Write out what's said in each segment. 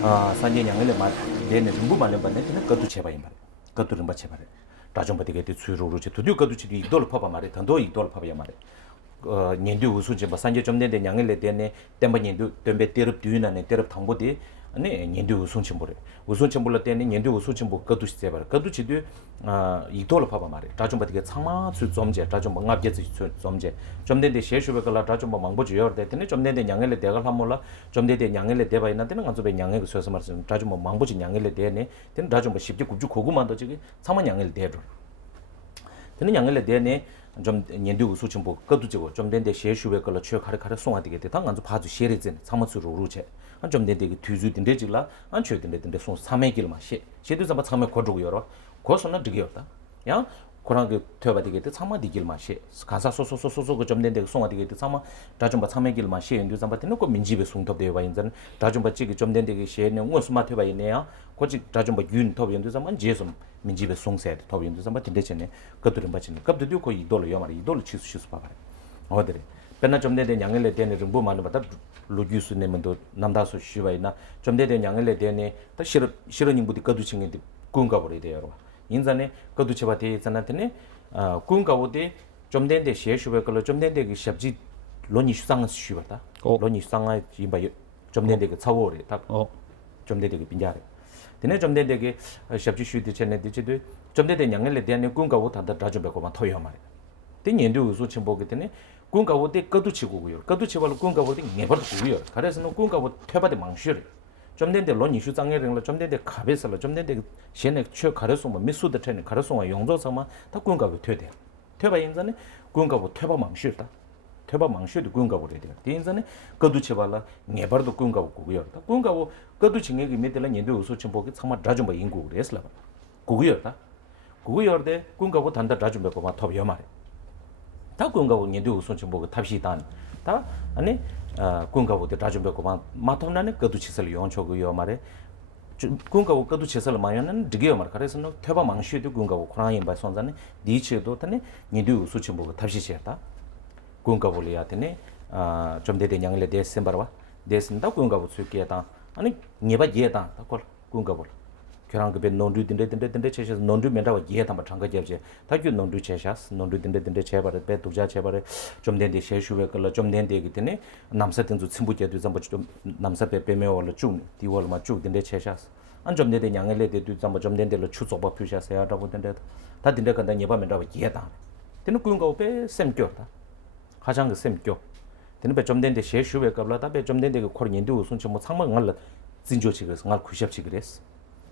산제 양을 마 내는 전부 말려 봤네. 근데 그것도 제발 말. 그것도 좀 제발. 다좀 버티게 수로로지 두두 그것도 지도 이돌 파봐 말해. 단도 이돌 파봐야 말해. 년도 우수지 뭐 산제 좀 내는 양을 내대네. 땜바 년도 땜베 때럽 뒤에나네 때럽 당보디 아니 년도 우수치 뭐래. 우수치 몰라 때는 년도 우수치 뭐 그것도 제발. 그것도 지도 이돌 파봐 말해. 다좀 버티게 참마 수 좀제 다좀 뭔가게 좀제 좀 내대 셰슈베 걸라 다좀 뭐 망보지 요 때는 좀 내대 양을 내가 한 몰라 좀 내대 양을 대바 있는 데는 간서 배 양을 그래서 말씀 다좀 뭐 망보지 양을 대네 되는 다좀 뭐 쉽게 굽주 고구마도 지금 참만 양을 대로 되는 양을 대네 좀 년도 우수ችን 뭐 거두지고 좀 된데 셰슈베 걸라 취어 가르 송아 되게 당 간서 봐주 셰레진 참마수로 루체 좀 된데 뒤주 된데질라 안 취어 된데 송 3회 길마 셰도 잡아 3회 거두고 열어 거서는 되게였다 야 그런 그 되어봐 되겠다 참마 되길 마시 가사 소소소소소 그좀 된데 송아 되겠다 참마 다좀 봐 참마 길 마시 인도 잠바테는 그 민집에 송톱 되어 봐 인자는 다좀 봐 찌기 좀 된데 그 시에는 무슨 되어 봐 있네요 거지 다좀 봐윤 톱 인도 잠만 제서 민집에 송세 톱 인도 잠바 된대체네 그들은 받치네 갑도 그 이돌로 요 말이 이돌로 치수 봐 봐라 어들이 변나 좀 된데 양을 내는 좀 많은 받다 로규스 내면도 남다소 쉬바이나 좀 된데 양을 내네 다 싫은 부디 거두칭인데 군가 버려야 돼요 인자네 그도 제가 대산한테네 군가오데 좀 된데 셰슈베 걸로 좀 된데 그 샵지 론이 수상은 쉬었다 론이 수상아 지바 좀 된데 그 차워래 딱좀 된데 그 빈자래 되네 좀 된데 그 샵지 쉬디 전에 되지도 좀 된데 양을 대한 군가오 다다 다져배고만 토요 말이야 된년도 우수친 보게 되네 군가오데 거두 치고고요 거두 치발로 군가오데 네버도 고요 그래서 너 군가오 퇴바데 망쉬래 좀 된데 론 이슈 장애를 좀 된데 카베스를 좀 된데 시내 취 가르소 뭐 미수的 트레이닝 가르소와 용조서만 다 군가고 퇴돼 퇴바 인자네 군가고 퇴바 망쉬다 퇴바 망쉬도 군가고 돼야 돼 인자네 거두 쳐발라 네버도 군가고 고고요 군가고 거두 징에기 메들라 년도 우소친 보기 정말 자주 뭐 인구 그랬을라 고고요다 고고요데 군가고 단다 자주 몇 번만 더 말해 다 군가고 년도 우소친 보기 탑시단 다 아니 군가보다 다좀 뵙고만 마통나네 거두 치설 용초고요 말에 군가고 거두 치설 마연은 되게요 말 그래서 너 퇴바 망쉬도 군가고 코라인 바 손자네 니치도 타네 니도 수치 보고 탑시시했다 군가볼이야테네 좀 대대 양을 대sem바와 대신다 군가보 수기야다 아니 니바 예다 걸 군가볼 그랑 그베 논두 딘데 체셔 논두 멘다와 예다 마 장가 제제 다규 논두 체셔스 논두 딘데 체바르 베 두자 체바르 좀 된데 셰슈베 걸로 좀 된데 기테네 남사든 주 침부제도 잠바 좀 남사 베베메월로 쭉 디월마 쭉 딘데 체셔스 안좀 된데 양을 내도 잠바 좀 된데로 추조바 표시하세요 라고 된데 다 딘데 간다 예바 멘다와 예다 되는 군가 베 셈교다 가장 그 셈교 되는 베좀 된데 셰슈베 걸로 다베좀 된데 그 코르인도 순치 뭐 상망 알라 진조치그서 알 쿠샵치 그랬어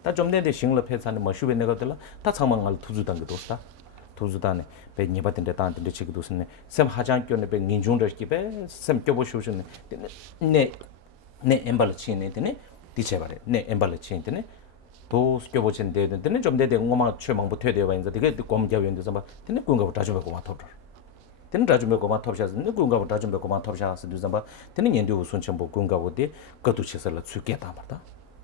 다좀 내대 싱러 패산의 뭐 슈베 내가들라 다 상망을 투주단 것도 없다 투주단에 배 니바든데 단든데 지기도 쓰네 샘 하장교네 배 민중들끼베 샘 껴보시오시네 네 엠발치네 되네 디체바레 네 엠발치네 도 껴보친데 되네 좀 내대 응어마 최망부 퇴되어 봐인자 되게 검자위원데서 막 되네 군가부 다주베고 마 톱들 되네 다주베고 마 톱샤스 네 군가부 다주베고 마 톱샤스 두자바 되네 년도 우선첨부 군가부데 그것도 치설라 죽겠다 말다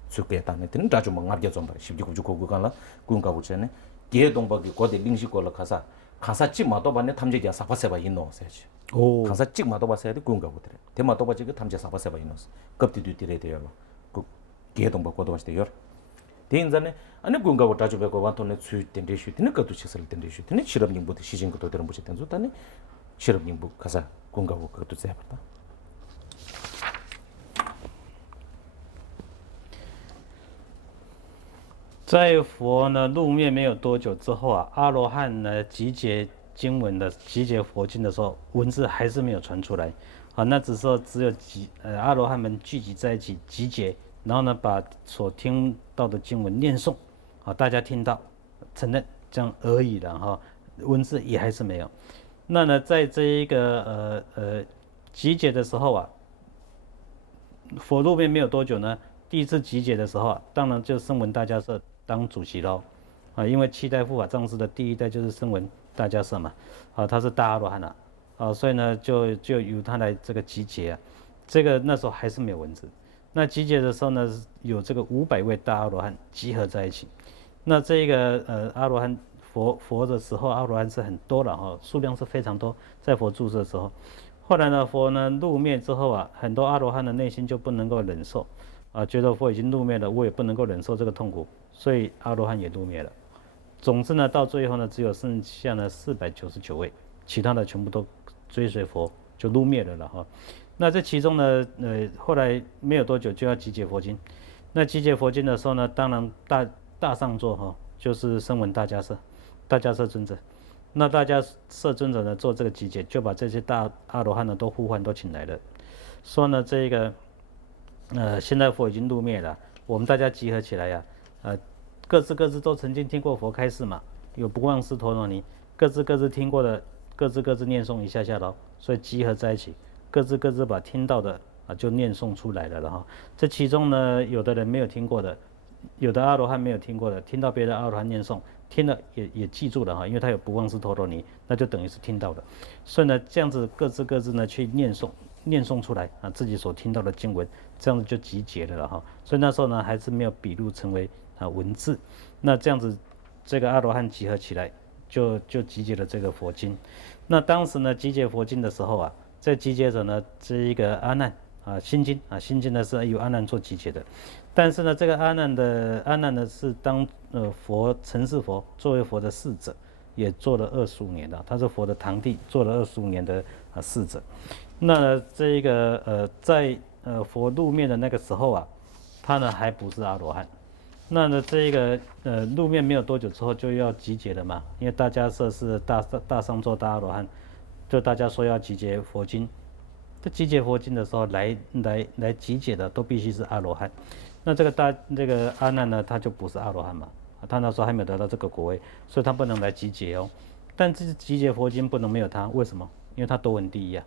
수께다네 되는 자주 망합게 좀 봐. 19주 고고간라 군가부전에 계동박이 고대 링식걸로 가사 찍마도 봤네 탐지기야 사파세바 인노세지. 오. 가사 찍마도 봤어야 돼 군가부들에. 대마도 봐지 그 탐지 사파세바 인노스. 급디도 뒤래 돼요. 그 계동박 고도 봤을 때요. 대인자네 아니 군가부 자주 배고 완토네 수iten데 슈티네 것도 치설 텐데 슈티네 실업님부터 시진 것도 들은 보시 텐 좋다네. 실업님부 가사 군가부 그것도 제봤다.在佛呢入灭没有多久之后啊，阿罗汉呢集结经文的集结佛经的时候，文字还是没有传出来啊。那只有阿罗汉们聚集在一起集结，然后呢把所听到的经文念诵啊，大家听到承认这样而已了哈，文字也还是没有。那呢在这一个集结的时候啊，佛入灭没有多久呢，第一次集结的时候啊，当然就声闻大家社当主席喽，啊，因为七代护法藏师的第一代就是声闻大家社嘛，啊，他是大阿罗汉了，啊，所以呢就由他来这个集结啊，这个那时候还是没有文字，那集结的时候呢，有这个500位大阿罗汉集合在一起，那这个阿罗汉佛的时候，阿罗汉是很多了哈，数量是非常多，在佛住世的时候，后来呢佛呢入灭之后啊，很多阿罗汉的内心就不能够忍受。觉得佛已经入灭了，我也不能够忍受这个痛苦，所以阿罗汉也入灭了。总之呢，到最后呢，只有剩下呢499位，其他的全部都追随佛就入灭了哈。那这其中呢，后来没有多久就要集结佛经。那集结佛经的时候呢，当然大上座哈，就是声闻大迦叶，大迦叶尊者。那大迦叶尊者呢做这个集结，就把这些大阿罗汉呢都呼唤都请来了，说呢这个现在佛已经入灭了，我们大家集合起来呀，各自都曾经听过佛开示嘛，有不忘失陀罗尼，各自听过的，各自念诵一下下喽，所以集合在一起，各自把听到的就念诵出来了哈。这其中呢，有的人没有听过的，有的阿罗汉没有听过的，听到别的阿罗汉念诵，听了也记住了哈，因为他有不忘失陀罗尼，那就等于是听到的。所以呢，这样子各自呢去念诵出来自己所听到的经文，这样子就集结了哈。所以那时候呢，还是没有笔录成为文字。那这样子，这个阿罗汉集合起来，就集结了这个佛经。那当时呢，集结佛经的时候这集结者呢，这一个阿难心经心经呢是由阿难做集结的。但是呢，这个阿难呢是当成世佛作为佛的侍者，也做了25年了。他是佛的堂弟，做了25年的侍者。那这一个在佛入灭的那个时候他呢还不是阿罗汉。那呢这一个入灭没有多久之后就要集结了嘛，因为大迦叶是大上座大阿罗汉，就大家说要集结佛经。这集结佛经的时候来集结的都必须是阿罗汉。那这个阿难呢，他就不是阿罗汉嘛，他那时候还没有得到这个果位，所以他不能来集结哦。但这集结佛经不能没有他，为什么？因为他多闻第一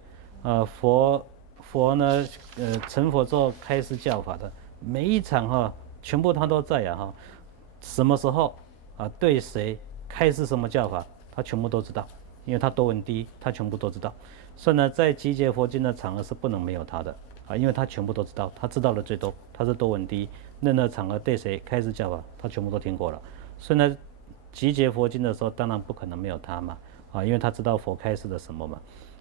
佛呢成佛之后开示教法的每一场全部他都在什么时候对谁开示什么教法，他全部都知道，因为他多闻第一，他全部都知道。所以呢，在集结佛经的场合是不能没有他的因为他全部都知道，他知道的最多，他是多闻第一，任何场合对谁开示教法，他全部都听过了。所以呢，集结佛经的时候，当然不可能没有他嘛因为他知道佛开示的什么嘛。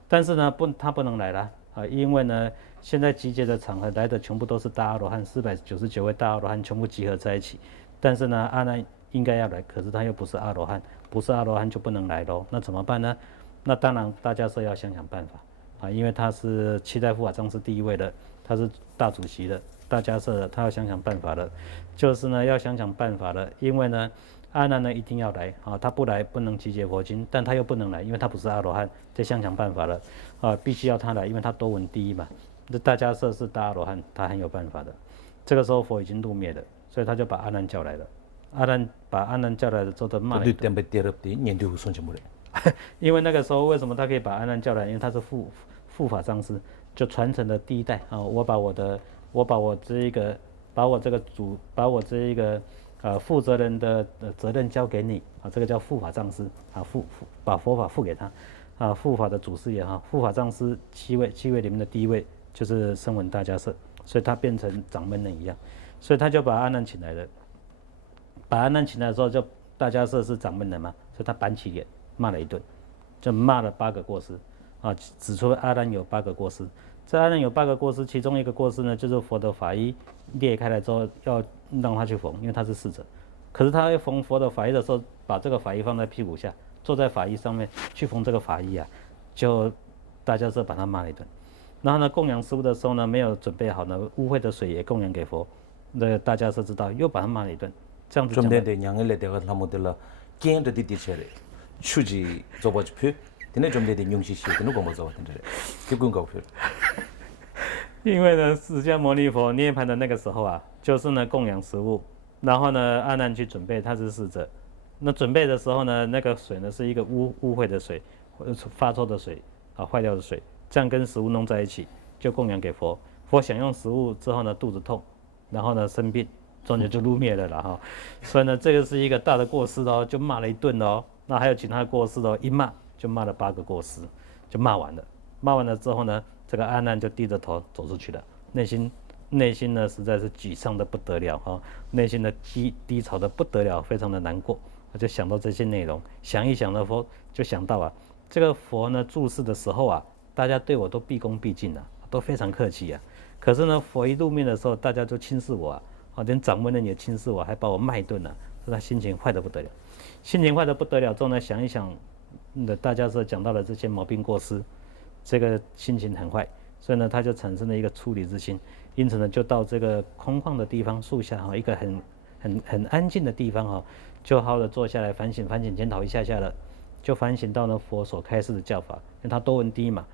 但是呢，他不能来了因为呢，现在集结的场合来的全部都是大阿罗汉，499位大阿罗汉全部集合在一起。但是呢，阿难应该要来，可是他又不是阿罗汉，不是阿罗汉就不能来咯。那怎么办呢？那当然大家是要想办法因为他是七代护法藏师第一位的，他是大主席的，大迦叶的，他要想办法的，就是呢要想办法的。因为呢，阿难呢一定要来他不来不能集结佛经，但他又不能来，因为他不是阿罗汉，得想办法了必须要他来，因为他多闻第一嘛。这大迦叶是大阿罗汉，他很有办法的。这个时候佛已经入灭了，所以他就把阿难叫来了。把阿难叫来了之后，他骂了一顿。因为那个时候为什么他可以把阿难叫来？因为他是护法上师，就传承的第一代我把我这一个负责人的责任交给你这个叫护法上师把佛法付给他护法的祖师爷护法上师七位里面的第一位就是声闻大迦叶，所以他变成掌门人一样，所以他就把阿难请来了。把阿难请来的时候，就大迦叶是掌门人嘛，所以他板起脸骂了一顿，就骂了8个过失指出阿难有8个过失。这阿难有8个过失，其中一个过失呢，就是佛的法衣裂开来之后要让他去缝，因为他是侍者。可是他缝佛的法衣的时候，把这个法衣放在屁股下，坐在法衣上面去缝这个法衣就大迦叶把他骂了一顿。然后呢，供养食物的时候呢，没有准备好呢，污秽的水也供养给佛，那个大迦叶知道，又把他骂了一顿。这样子讲。추지 저버지표 되네 좀 되는 용시시 되는 거 뭐죠 같은데 기분 거표 因为呢，释迦牟尼佛涅槃的那个时候就是呢供养食物，然后呢阿难去准备，他是侍者。那准备的时候呢，那个水呢是一个污秽的水，发臭的水坏掉的水，这样跟食物弄在一起，就供养给佛。佛享用食物之后呢，肚子痛，然后呢生病，中间就入灭了啦所以呢，这个是一个大的过失就骂了一顿那还有其他的过失一骂就骂了8个过失，就骂完了。骂完了之后呢，这个阿难就低着头走出去了，内心呢实在是沮丧的不得了内心的低潮的不得了，非常的难过。就想到这些内容，想一想呢，佛就想到这个佛呢住世的时候大家对我都毕恭毕敬都非常客气可是呢，佛一入灭的时候，大家就轻视我啊，连掌门人也轻视我，还把我卖钝了，所以他心情坏得不得了。心情坏得不得了之后呢，想一想，大家是讲到了这些毛病过失，这个心情很坏，所以呢，他就产生了一个出离之心，因此呢，就到这个空旷的地方树下一个很安静的地方就好好的坐下来反省检讨一下了，就反省到呢佛所开示的教法，因为他多闻第一嘛，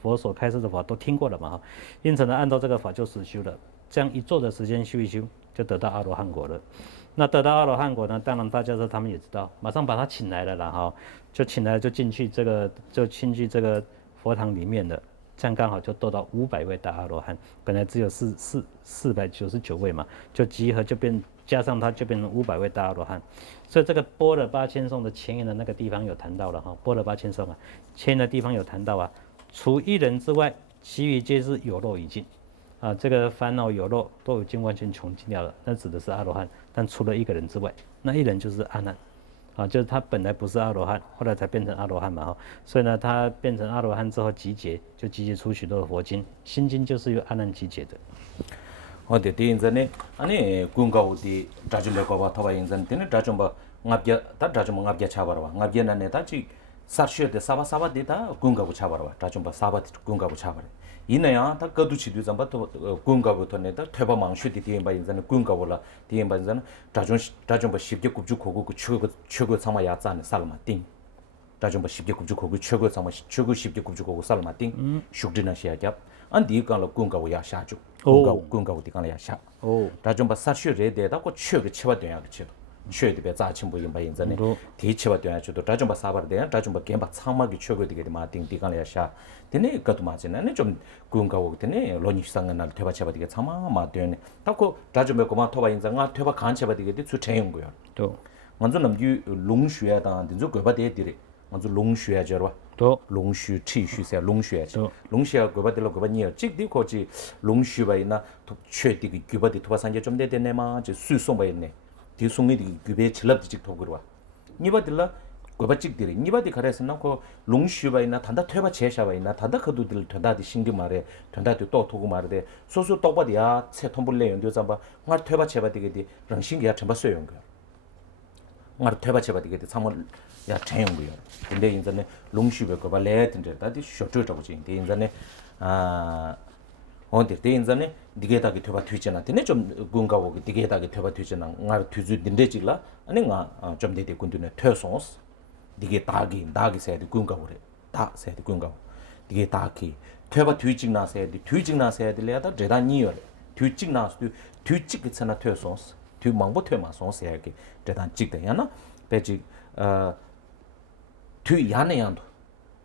佛所开示的法都听过了嘛因此呢，按照这个法就实修了，这样一坐的时间修一修，就得到阿罗汉果了。那得到阿罗汉果呢，当然大家说他们也知道，马上把他请来了啦就请来了，就进去这个佛堂里面的，这样刚好就斗到500位大阿罗汉，本来只有499位嘛，就集合就加上他就变成500位大阿罗汉。所以这个般若八千颂的前言的那个地方有谈到了般若八千颂前言的地方有谈到除一人之外，其余皆是有漏已尽这个烦恼有漏都已经完全穷尽掉了，那指的是阿罗汉。但除了一个人之外，那一人就是阿难就是他本来不是阿罗汉，后来才变成阿罗汉嘛所以呢，他变成阿罗汉之后集结出许多的佛经，心经就是由阿难集结的。어디 대인전에 아니 군가우디 자주메 거바 토바 인전 되는 자주마 납게 다 자주마 납게 차바라 납게나네 다지 사르셔데 사바사바 데다 군가부 차바라 자주마 사바 군가부 차바라 이내야 다 거두치도 잠바도 군가부터 내다 퇴바망슈디 디엠바 인전 군가불라 디엠바 인전 자주마 쉽게 굽주 고고 그 최고 참아야 짠 살마띵 자주마 쉽게 굽주 고고 최고 쉽게 굽주 고고 살마띵 슈드나 시야갑 안디 간로 군가부 야 샤주 군가부 디간라 야 샤 자주마 사르셔레데다 고 최고 치바되야 그치 최대 배 자침부 인바 인전에 디치바 되야 주도 자주마 사바르데 자주마 gem바 참마기 최고 되게 마띵 디간라 야 샤 되네 것도 맞지네 좀 군가부 되네 로니상은 날 퇴바 쳐바 되게 참마 되네 타고 자주마 고마 토바 인장아 퇴바 간쳐바 되게 주 체용 거요 또 먼저 남규 롱슈야다 된저 거바 되들이 먼저 롱슈야저와 또 롱슈 치슈세 롱슈야지 롱슈야 거바들로 거바니어 찍디 거지 롱슈바이나 최디기 규바디 토바산제 좀 되네마 저 수송바였네 뒤송이디 규베 칠랍디 찍토 그러와 니바들라 거바 찍디리 니바디 가래서 나고 롱슈바이나 단다 퇴바 제샤바이나 단다 거두들 된다디 신기 말에 된다디 또 토고 말데 소소 똑바디야 세 톰불레 연도 잡아 말 퇴바 제바디게디 랑신기야 전바 쏘용 거 말 퇴바 제바디게디 참을 야 체용고요. 근데 인전에 롱슈베 거 발레 된데 다디 쇼트라고 지인데 인전에 어디 때 인전에 디게다기 퇴바 튀잖아. 되네 좀 군가고 디게다기 퇴바 튀잖아. 나 튀주 딘데지라 아니 나좀 데데 군드네 퇴송스 디게 다기 세디 군가고래. 다 세디 군가고. 디게 다기 퇴바 튀직나 세디 튀직나 세디래다 제단니요. 튀직나 튀직 있잖아 퇴송스. 튀 망보 퇴마송스 해게 제단 찍대야나. 배직 뒤 야네양도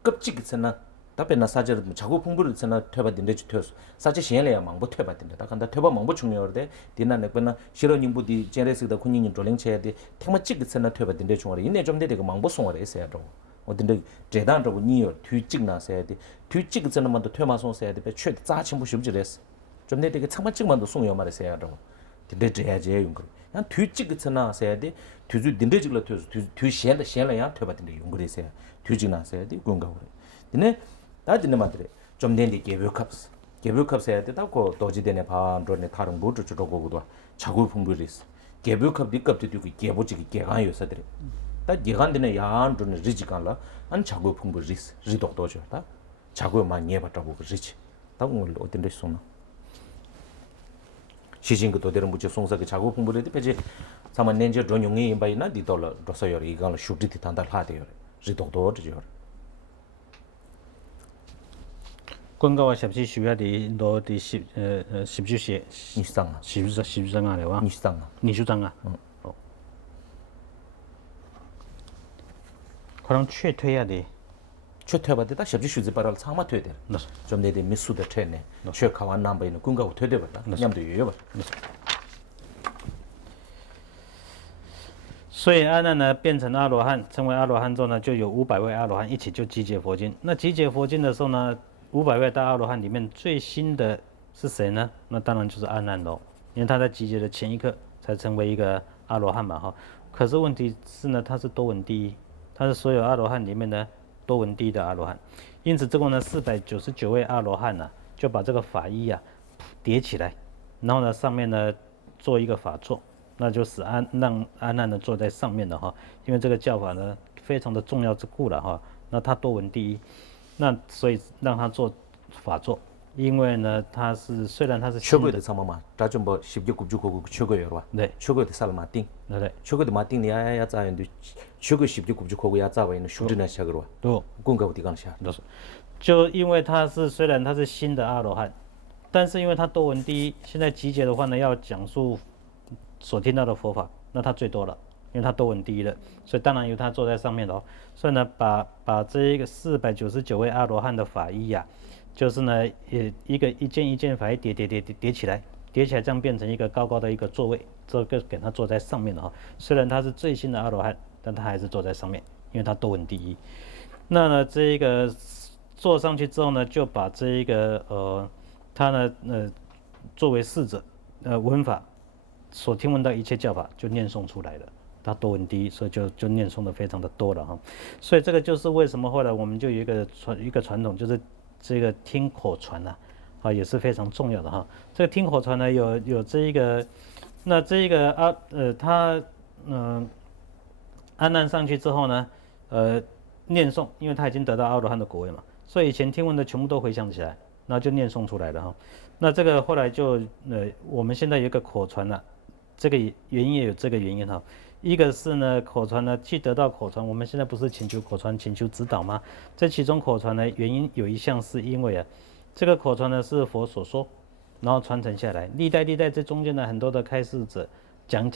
급직 있으나 답변나 사절 자고 풍부를 있으나 퇴바딘데 퇴스 사제 시행래야 망보 퇴바딘데 다 간다 퇴바 망보 중요하대 디나네 거나 실현인부디 제레스다 군인이 돌랭체야데 택마직 있으나 퇴바딘데 중요하래 이내 좀 되게 망보 송어래 있어야죠 어딘데 제단으로 니요 뒤직 나서야돼 뒤직 있으나 만도 퇴마송서야돼 배최 짜침부 쉽지랬어 좀 되게 참마직만도 송요 말했어야죠 근데 제야제 용거 난 뒤직 있으나 서야돼 뒤주 딘데직로 퇴스 뒤 시행래야 퇴바딘데 용거래서야 뒤직 나서야돼 군가고 근데 다들 말들이 좀 된디 개벽합스 해야 되다고 도지되네 반론에 다른 모두 주로고도 자고 풍부리스 개벽합 니값도 되고 개보지기 개가 요사들이 다 개간되네 야안도는 리지간라 안 자고 풍부리스 리독도죠 다 자고 많이 해봤다고 그러지 다 오늘 어떤데 소나 시진도 되는 무지 송사게 자고 풍부리도 배지 사만 nen제 전용이 임바이나 디돌 로서요 이걸 슈트티 단달 하대요 리독도죠 권가와 샵시 쉬야디 너디 십주시 니상아 십주장 아래와 니상아 니주장 그럼 최퇴해야 돼. 최퇴받다 샵지 슈즈 바랄 상마 퇴돼. 좀 내대 미수다 퇴네. 최카와 남바이는 군가고 퇴돼 버다. 냠도 유여 봐. 所以阿难呢变成阿罗汉，成为阿罗汉之后呢，就有500位阿罗汉一起就集结佛经。那集结佛经的时候呢，500位大阿罗汉里面最新的是谁呢？那当然就是阿难喽，因为他在集结的前一刻才成为一个阿罗汉嘛哈。可是问题是呢，他是多闻第一，他是所有阿罗汉里面呢多闻第一的阿罗汉。因此这共呢499位阿罗汉呢，就把这个法衣啊叠起来，然后呢上面呢做一个法座，那就使让阿难呢坐在上面的哈，因为这个教法呢非常的重要之故了哈。那他多闻第一，那所以让他做法座，因为呢虽然他是新 최고의 的， 상마마 자좀 뭐 쉽게 굽죽고 최고예요 와. 네, 최고의 살마 띵. 네, 최고의 마띵 야야 자인데 최고 쉽게 굽죽고 야 자와 있는 슈드나 시작으로 와. 对。 공가 어디 가는 시작. 就因为虽然他是新的阿罗汉，但是因为他多闻第一，现在集结的话呢，要讲述所听到的佛法，那他最多了，因为他多闻第一了，所以当然由他坐在上面了。所以呢，把这一个499位阿罗汉的法衣呀、就是呢，一件一件法衣叠起来，这样变成一个高高的一个座位，这个给他坐在上面了哈。虽然他是最新的阿罗汉，但他还是坐在上面，因为他多闻第一。那呢，这一个坐上去之后呢，就把这一个他呢作为侍者闻法所听闻到一切教法就念诵出来了。他多闻第一，所以就念诵的非常的多了哈。所以这个就是为什么后来我们就有一个传统，就是这个听口传啊，也是非常重要的哈。这个听口传呢，有这一个，那这一个阿难上去之后呢，念诵，因为他已经得到阿罗汉的果位嘛，所以以前听闻的全部都回想起来，然后就念诵出来了哈。那这个后来就我们现在有一个口传了，这个原因也有这个原因哈。一个是呢口传呢，既得到口传，我们现在不是请求口传，请求指导吗？这其中口传呢，原因有一项是因为这个口传呢是佛所说，然后传承下来，历代这中间呢很多的开示者讲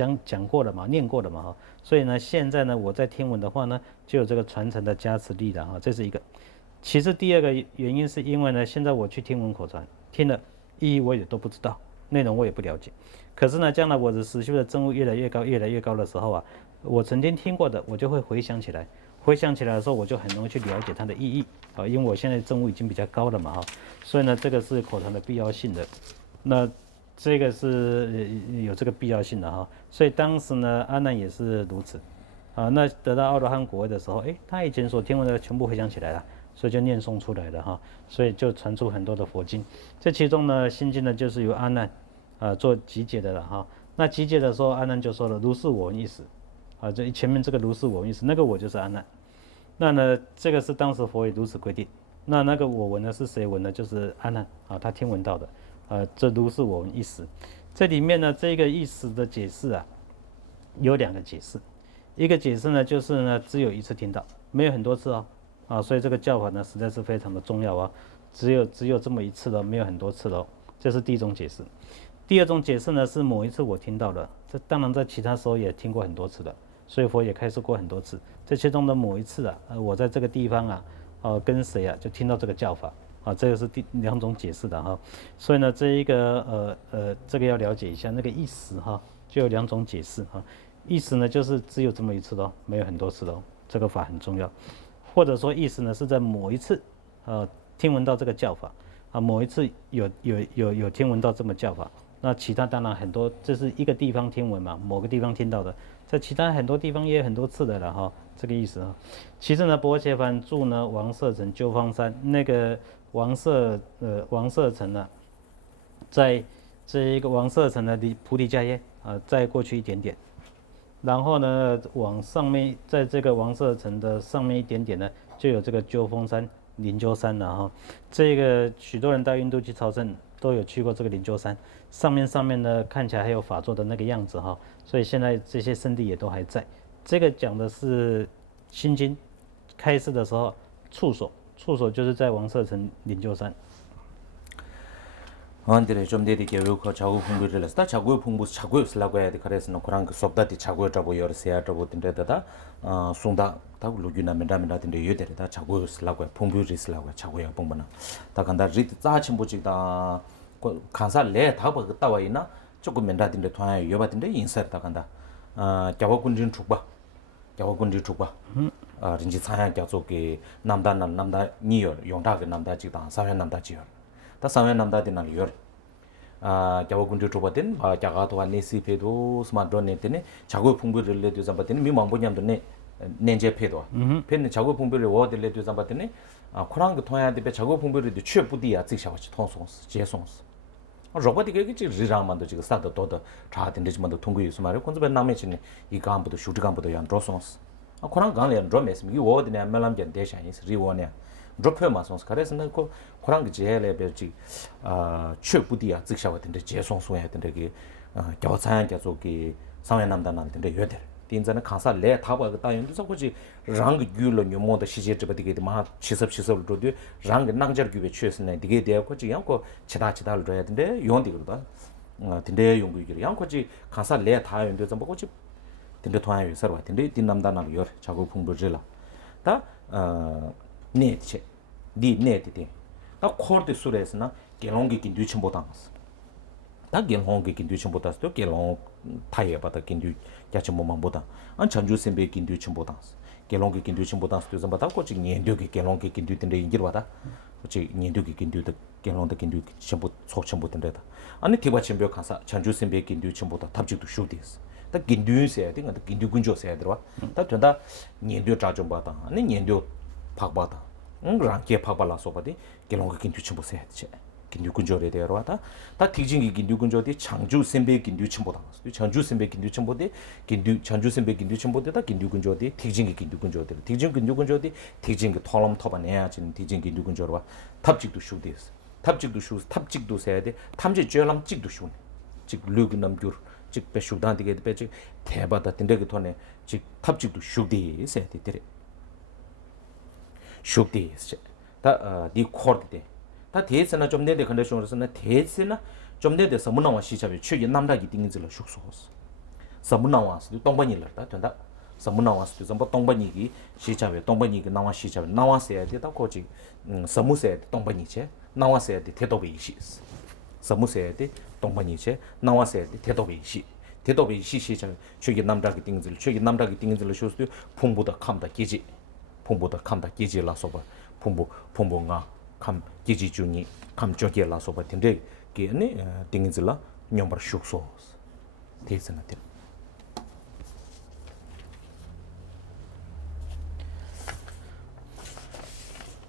过了嘛，念过了嘛哈，所以呢现在呢我在听闻的话呢，就有这个传承的加持力的哈，这是一个。其次第二个原因是因为呢，现在我去听闻口传，听了意义我也都不知道，内容我也不了解。可是呢，将来我的实修的证悟越来越高的时候啊，我曾经听过的，我就会回想起来。回想起来的时候，我就很容易去了解它的意义啊，因为我现在证悟已经比较高了嘛哈，所以呢，这个是口传的必要性的。那这个是有这个必要性的哈，所以当时呢，阿难也是如此啊。那得到阿罗汉果位的时候，他以前所听闻的全部回想起来了，所以就念诵出来了哈，所以就传出很多的佛经。这其中呢，心经呢就是由阿难做集结的了哈。那集结的时候，阿难就说了：“如是我闻一时。”啊，这前面这个如是我闻一时，那个我就是阿难。那呢，这个是当时佛也如此规定。那个我闻呢是谁闻呢？就是阿难啊，他听闻到的。这如是我闻一时。这里面呢，这个一时的解释啊，有两个解释。一个解释呢，就是呢只有一次听到，没有很多次哦。啊，所以这个教法呢实在是非常的重要啊，只有这么一次了，没有很多次了。这是第一种解释。第二种解释呢是某一次我听到了，这当然在其他时候也听过很多次的，所以佛也开示过很多次。这其中的某一次我在这个地方跟谁就听到这个教法这个是两种解释的哈。所以呢，这一个这个要了解一下那个意思就有两种解释意思呢就是只有这么一次咯，没有很多次咯，这个法很重要。或者说意思呢是在某一次听闻到这个教法某一次有听闻到这么教法。那其他当然很多，这是一个地方听闻嘛，某个地方听到的，在其他很多地方也有很多次的了哈，这个意思其次呢，薄伽梵住呢王舍城鸠方山，那个王舍城呢，在这一个王舍城的离菩提迦耶再过去一点点，然后呢往上面，在这个王舍城的上面一点点呢，就有这个鸠峰山、灵鹫山了哈。这个许多人到印度去朝圣都有去过这个灵鹫山。上面呢看起来还有法座的那个样子所以现在这些圣地也都还在。这个讲的是心经开示的时候处所就是在王舍城灵鹫山。안들에 좀 내리 개요코 자고 풍부를 했다. 자고 풍부 자고 쓰라고 해야 돼. 그래서 그런 그 속다디 자고 잡고 열세야 잡고 된다다. 송다 다 루기나 맨다맨다 된데 여대다 자고 쓰라고 풍부를 쓰라고 자고야 봉바나. 다 간다 리트 짜침 보직다. 간사 레 다버 그따와 있나? 조금 맨다 된데 통화 여바된데 인사다 간다. 자고군진 죽바. 자고군진 죽바. 린지 차야 자족게 남다 니어 용다게 남다 지다 사회 남다 지어. 다 사회 남다 되는 열 자고군주 조바된 자가도 안내시 페도 스마트폰 네트네 자고 풍부를 레도 잡았더니 미망보냠도네 nenje pedo pen chago pungbe wo de le de zamba de kurang ge thoya de be chago pungbe de chue budi ya zi sha chi thong song je song roba de ge ji ri rang man de ji sa de do de cha de de man de tong gu yu su ma re kun zhe na me chi ne yi gang bu de shu zhi gang bu de yan ro song kurang gang le ro me sim yi wo de ne me lam gen de shan yi ri wo ne ro pe ma song ka re sen ko kurang ge je le be ji chue budi ya zi sha de de je song ya de ge gyao chan ge zo ge sang yan nam da nan de yue de 딘자는 강사 레 타바 그 따윤도 서고지 랑 규로 뇨모도 시제 접디게 마 치섭 로도 랑 낭저 규베 취했네 디게 되고 지 양고 치다를 줘야 된대 용디 그러다 딘데 용구 이게 양고지 강사 레 타윤도 좀 보고지 딘데 토아요 서로 딘데 딘남다나 요 자고 풍부질라 다 네체 디 네티디 다 코르데 수레스나 게롱기 긴두 첨보당스 다 게롱기 긴두 첨보다스도 게롱 타이에 바다 긴두 야치 몸만보다 안 전주 셈베 긴두 첨보당스 게롱기 긴두 첨보당스 좀 바다 고지 년도기 게롱기 긴두 된데 인기로 바다 고지 년도기 긴두도 게롱도 긴두 첨보 속 첨보 된데다 아니 티바 첨보 간사 전주 셈베 긴두 첨보다 탑직도 쇼디스 다 긴두 세야 돼 근데 긴두 군조 세야 들어와 다 된다 년도 자좀 바다 아니 년도 박 바다 랑게 파발라 소바디 게롱기 긴두 첨보 세야 돼 긴두 군조에 대하러다 다 티징기 긴두 군조디 창주 셈베 긴두 첨보다 창주 셈베 긴두 첨보디 긴두 창주 셈베 긴두 첨보디다 긴두 군조디 티징기 긴두 군조디 티징 긴두 군조디 티징기 톨럼 토바내야 진 티징 긴두 군조로 탑직도 슈디스 탑직도 슈 탑직도 세야데 탐지 쩨람 직도 슈 직 르그남 줄 직배 슈단디게 배지 대바다 된데게 토네 직 탑직도 슈디 세야데 데레 슈디 다 디코르데 다 대세나 좀 내대 컨디션으로서는 대세나 좀 내대 서문나와 시잡이 최기 남다기 띵인질로 숙소스 서문나와스 동반이라다 된다 서문나와스 좀 동반이기 시잡이 동반이기 나와 시잡이 나와서야 되다 고지 서무서야 동반이체 나와서야 돼 대도베이시 서무서야 돼 동반이체 나와서야 돼 대도베이시 대도베이시 시잡이 최기 남다기 띵인질 최기 남다기 띵인질로 쇼스 풍부다 감다 기지 풍부다 감다 기지라서 봐 풍부가 감 기지 중이 감 쪽에 라서 버틴데 게네 띵인질라 녀버 슈크소 대선한테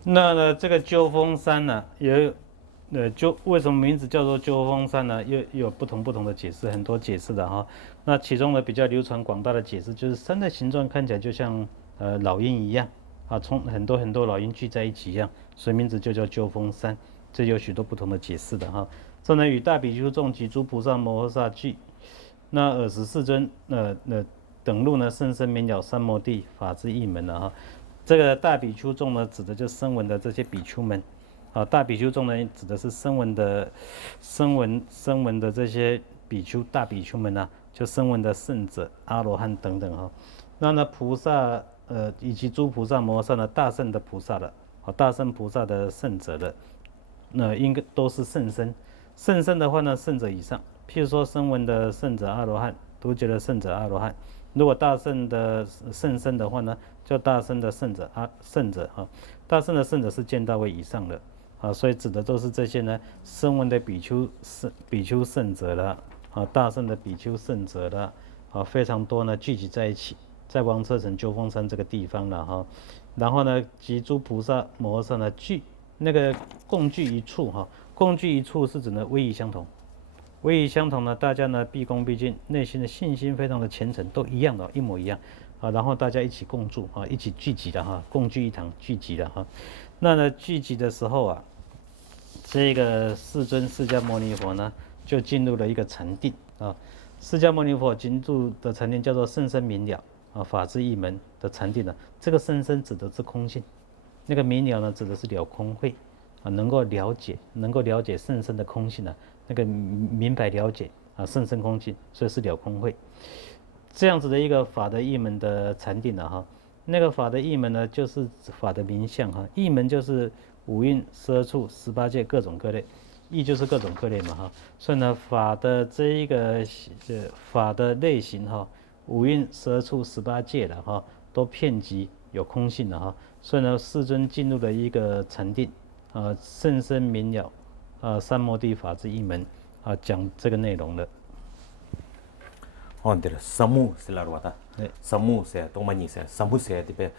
那这个鸠峰山呢，为什么名字叫做鸠峰山呢？有不同的解释，很多解释的哈。那其中呢比较流传广大的解释就是山的形状看起来就像老鹰一样啊，从很多老鹰聚在一起一样，所以名字就叫鸠峰山。这有许多不同的解释的哈。这呢与大比丘众及诸菩萨摩诃萨俱，那尔时世尊等入呢甚深明了三摩地法之一门了哈。这个大比丘众呢，指的就是声闻的这些比丘们，啊，大比丘众呢，指的是声闻的这些比丘大比丘们啊，就声闻的圣者、阿罗汉等等哈。那呢，菩萨以及诸菩萨摩诃萨呢，大圣的菩萨了，啊，大圣菩萨的圣者了，那应该都是圣身。圣身的话呢，圣者以上，譬如说声闻的圣者阿罗汉，独觉的圣者阿罗汉。如果大圣的圣身的话呢，叫大圣的圣者圣者哈，大圣的圣者是见到位以上的啊，所以指的都是这些呢，声闻的比丘圣者了啊，大圣的比丘圣者了啊，非常多呢，聚集在一起，在王车城鸠峰山这个地方了哈，然后呢，及诸菩萨摩诃萨呢共聚一处哈，共聚一处是指呢威仪相同。威仪相同呢，大家呢毕恭毕敬，内心的信心非常的虔诚，都一样的，一模一样啊。然后大家一起共住啊，一起聚集的哈，共聚一堂，聚集的哈。那呢聚集的时候啊，这个世尊释迦牟尼佛呢就进入了一个禅定啊。释迦牟尼佛进入的禅定叫做甚深明了啊，法之一门的禅定呢。这个甚深指的是空性，那个明了呢指的是了空慧啊，能够了解甚深的空性呢。那个明白了解啊，甚深空性，所以是了空慧，这样子的一个法的一门的禅定了哈。那个法的一门呢，就是法的名相哈。一门就是五蕴、十二处、18界各种各类，义就是各种各类嘛哈。所以呢，法的这一个法的类型哈，五蕴、十二处、18界了哈，都遍及有空性的哈。所以呢，世尊进入了一个禅定啊，甚深明了。三摩地法之一门讲这个内容了。哦，对了，三摩是哪路的？神木噻，东马尼噻，神木噻这边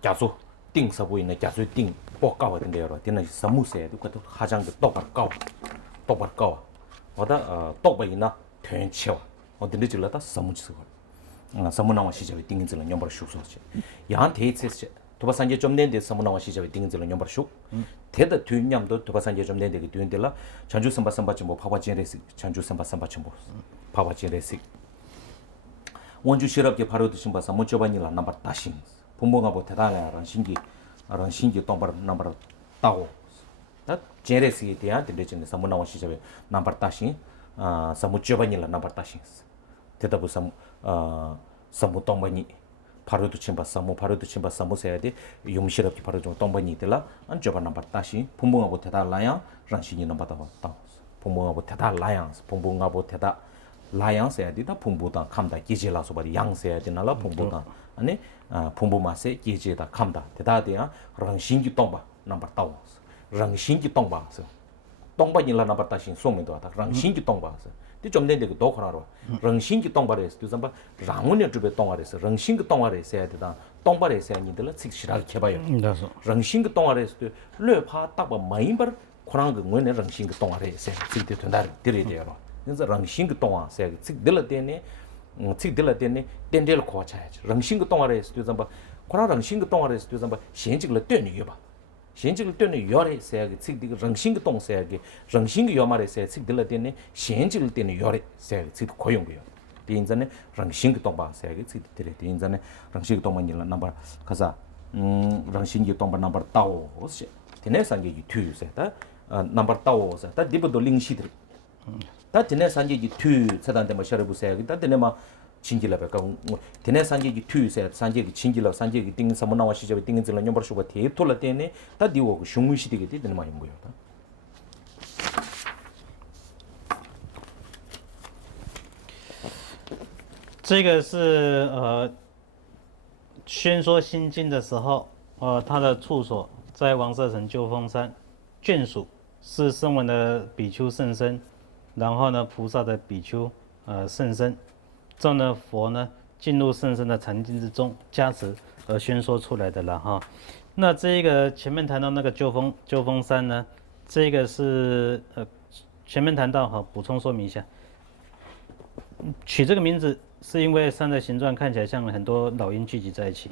家族顶什么呢？家族顶报告的那了，顶那神木噻，都觉得好像个多把高，多把高啊，我的多把呢团结啊，我顶那就来到神木去了，神木那我西就顶子了，你把它修上去，样天才是。토바 산제 좀 된데 사무나와 시자에 띵인들 넘버쇼 대다 뒤냠도 토바 산제 좀 된데 그 뒤인들라 전주 선바 뭐 파바진레스 전주 선바 뭐 파바진레스 원주 실업계 바로 드신 바사 못줘바니라 넘버 다신 본보가 뭐 대단한 신기 동바 넘버 따고 다 제레스에 대한 들리는 사무나와 시자에 넘버 다신 사무줘바니라 넘버 다신 대다 부사 사무 동바니 바로도 침바 사무세야데 용실업기 바로 좀 동반이들라 안 줘봐 넘버 다시 풍부하고 대달라야 란신이 넘버 다 풍부하고 대달라야 풍부하고 대달라야서야디다 풍부다 감다 기질라서 버리 양세야디나라 풍부다 아니 풍부마세 기질다 감다 대다대야 란신기 동바 넘버 다 란신기 동바서 동반이라 넘버 다시 소문도 하다 란신기 동바서 좀 된데 그 도커라로 랑신기 동바레스 두 잠바 랑원에 주베 동아레스 랑신기 동아레스 해야 되다 동바레스 아니들 직시라게 해봐요 랑신기 동아레스 뢰파 딱바 마인버 코랑그 원에 랑신기 동아레스 직대 된다 드려야 그래서 랑신기 동아레스 직들 때네 직들 때네 덴델 코차야지 랑신기 동아레스 두 잠바 코랑 랑신기 동아레스 두 잠바 현직을 되는 봐 현직을 때는 열에 세야게 측디가 랑신기 동 세야게 랑신기 요말에 세야 측들 때는 현직을 때는 열에 세야게 측 고용고요. 인자네 랑신기 동바 세야게 측들에 인자네 랑신기 동만이라 넘버 가자 랑신기 동바 넘버 따오 오시 테네 산게 유튜브 세다 넘버 따오 세다 디부도 링시들 다 테네 산게 유튜브 세단데 뭐 셔르부 세야게 다 테네 마 친기라베가 테네 산게기 투세 산게기 친기라 산게기 띵 사모나와 시접에 띵인질라 녀버쇼가 대톨라 때네 다 디오고 슝무시되게 되는 많이 거요. 这个是宣说心经的时候，他的处所在王舍城鸠峰山，眷属是声闻的比丘圣身，然后呢菩萨的比丘圣身。这呢佛呢进入圣身的禅定之中加持而宣说出来的了哈。那这个前面谈到那个鸠峰山呢，这个是前面谈到补充说明一下，取这个名字是因为山的形状看起来像很多老鹰聚集在一起。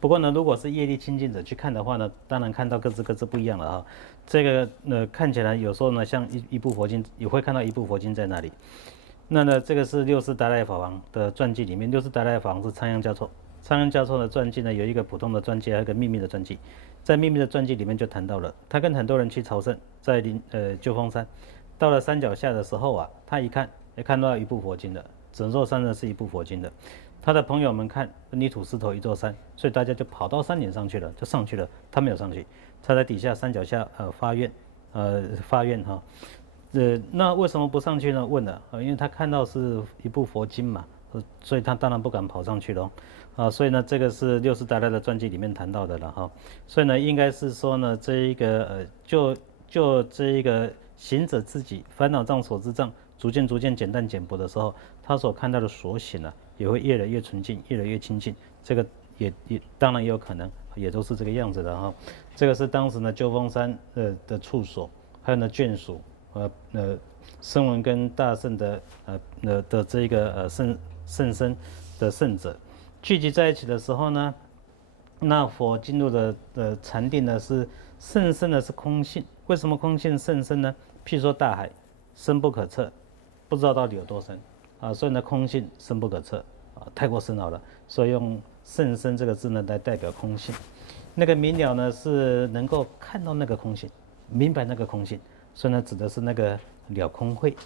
不过呢，如果是业力清净者去看的话呢，当然看到各自不一样了哈。这个看起来有时候呢像一部佛经，也会看到一部佛经在那里。那呢，这个是六世达赖法王的传记里面，六世达赖法王是仓央嘉措。仓央嘉措的传记呢，有一个普通的传记，还有一个秘密的传记。在秘密的传记里面就谈到了，他跟很多人去朝圣，在鸠峰山，到了山脚下的时候啊，他一看，也看到一部佛经的，整座山呢是一部佛经的。他的朋友们看泥土石头一座山，所以大家就跑到山顶上去了，就上去了。他没有上去，他在底下山脚下发愿哈。那为什么不上去呢？问了，因为他看到是一部佛经嘛，所以他当然不敢跑上去了。所以呢，这个是六世达赖的传记里面谈到的了哈。所以呢，应该是说呢，这一个就这一个行者自己烦恼障所知障逐渐减淡减薄的时候，他所看到的所显呢，也会越来越纯净，越来越清净。这个也当然也有可能，也都是这个样子的哈。这个是当时呢鸠峰山的处所，还有呢眷属。声闻跟大圣的这一个圣身的圣者聚集在一起的时候呢，那佛进入的禅定呢是圣身呢是空性。为什么空性圣身呢？譬如说大海深不可测，不知道到底有多深所以呢空性深不可测太过深奥了，所以用圣身这个字呢来代表空性。那个明了呢是能够看到那个空性，明白那个空性。所以呢，指的是那个了空慧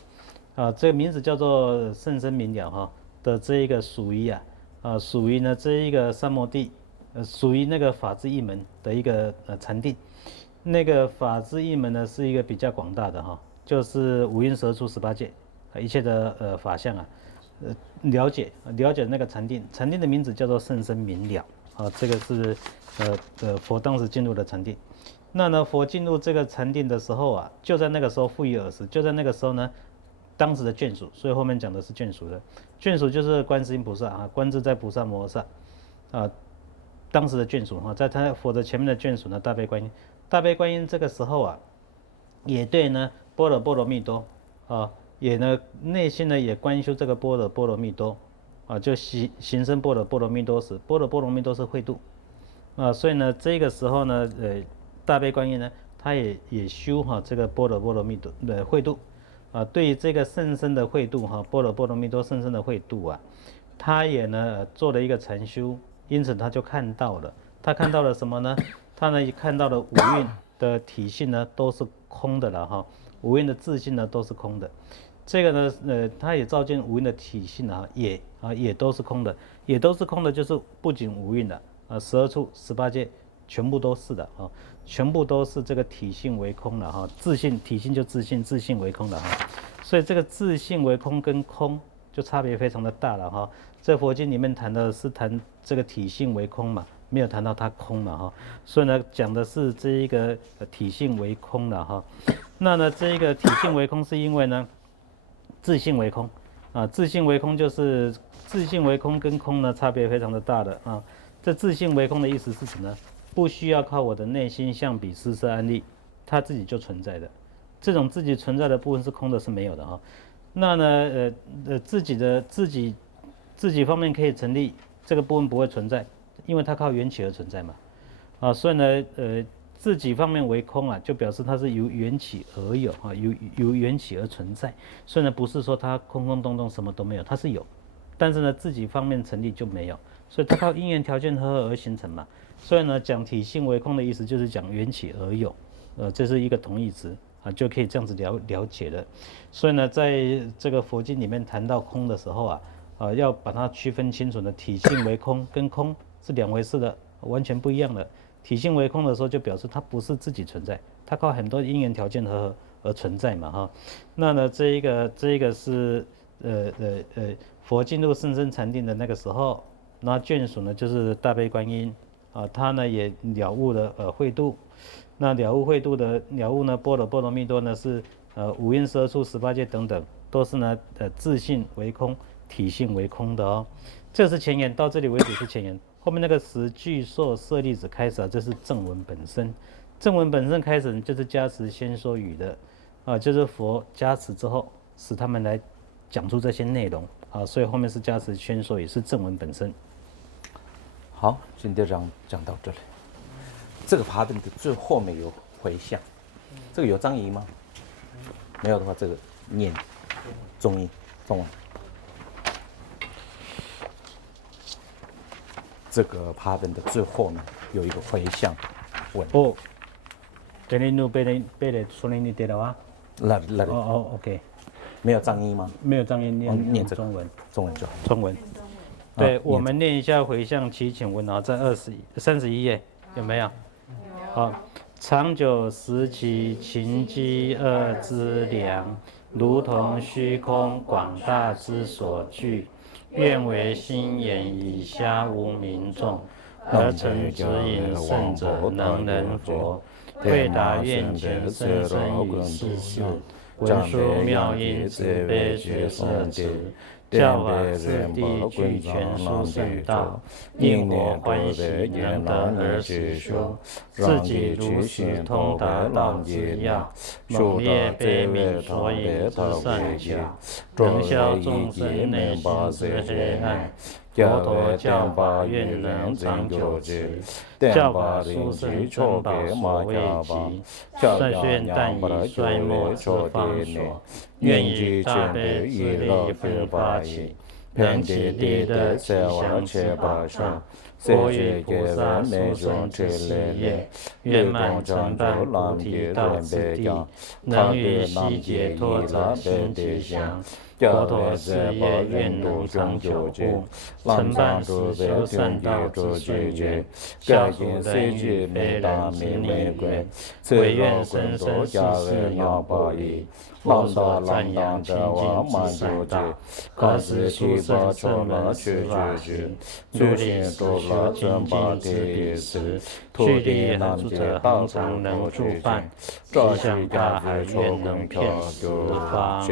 这个名字叫做圣身明了哈的这一个属于属于呢这一个三摩地属于那个法智一门的一个禅定。那个法智一门呢是一个比较广大的哈，就是五蕴十二处18界一切的法相了解那个禅定的名字叫做圣身明了这个是佛当时进入的禅定。那呢，佛进入这个禅定的时候就在那个时候复于尔时，就在那个时候呢，当时的眷属，所以后面讲的是眷属的。眷属就是观世音菩萨啊，观自在菩萨摩诃萨啊，当时的眷属哈，在他佛的前面的眷属呢，大悲观音。大悲观音这个时候啊，也对呢般若波罗蜜多啊，也呢内心呢也观修这个般若波罗蜜多啊，就行深般若波罗蜜多时，般若波罗蜜多是慧度啊，所以呢这个时候呢，大悲观音呢，他也修哈这个般若波罗蜜多的慧度啊，对于这个甚深的慧度哈，般若波罗蜜多甚深的慧度啊，他也呢做了一个禅修，因此他就看到了，他看到了什么呢？他呢看到了五蕴的体性呢都是空的了哈，五蕴的自性呢都是空的。这个呢，他也照见五蕴的体性啊，也都是空的，也都是空的，就是不仅五蕴的12处18界全部都是的啊，全部都是这个体性为空了哈，自性体性就自性，自性为空了哈，所以这个自性为空跟空就差别非常的大了哈。在佛经里面谈的是谈这个体性为空嘛，没有谈到它空嘛哈，所以呢讲的是这一个体性为空了哈。那呢这一个体性为空是因为呢自性为空啊，自性为空就是自性为空跟空呢差别非常的大的啊。这自性为空的意思是什么呢？不需要靠我的内心相比施设安立，它自己就存在的。这种自己存在的部分是空的，是没有的哈。那呢自己方面可以成立，这个部分不会存在，因为它靠缘起而存在嘛啊，所以呢自己方面为空啊，就表示它是由缘起而有啊，由缘起而存在。所以呢，不是说它空空洞洞什么都没有，它是有，但是呢，自己方面成立就没有，所以它靠因缘条件合而形成嘛。所以呢，讲体性为空的意思就是讲缘起而有，这是一个同义词啊，就可以这样子了解的。所以呢，在这个佛经里面谈到空的时候啊，要把它区分清楚的，体性为空跟空是两回事的，完全不一样的。体性为空的时候，就表示它不是自己存在，它靠很多因缘条件而存在嘛哈。那呢，这一个是佛进入甚深禅定的那个时候，那眷属呢就是大悲观音啊，他呢也了悟了慧度。那了悟慧度的了悟呢，般若波罗蜜多呢是五蕴12处18界等等，都是呢自性为空，体性为空的哦。这是前言，到这里为止是前言。后面那个十具受舍利子开始啊，这是正文本身。正文本身开始就是加持先说语的啊，就是佛加持之后，使他们来讲出这些内容啊，所以后面是加持先说语，是正文本身。好，今天讲到这里。这个爬登的最后面有回向，这个有藏仪吗？没有的话，这个念中音中文。这个爬登的最后面有一个回向文。哦，这里努贝勒说你对了啊？那OK， 没有藏音吗？没有藏音念这个中文，中文就好。中文。对，我们念一下回向祈请文啊，在31页有没有？好，长久时期勤积恶之粮，如同虚空广大之所具，愿为心眼以下无民众，而成指引圣者能人佛，为达愿前深深与世事，文殊妙音慈悲觉摄持。教法次第俱全殊胜道，令我欢喜能得而实修，自己如实通达道之要，猛烈悲悯所引之善巧，能消众生内心之黑暗。佛陀教法愿能长久持，教法殊胜珍宝所未及，率宣但以衰末之方所，愿以大悲之力分发起。能起力的吉祥七宝上，佛与菩萨殊胜之事业，圆满成办菩提道次第，能与悉解脱者心吉祥。佛陀事业愿能长久护，承办实修善道之具觉，消除人欲非人之逆轨，唯愿生生世世有报矣。梦所赞扬清净之善道，可使殊胜圣门施法时，助力实修精进之彼时，土地能住者恒常能助办，吉祥大海愿能遍十方。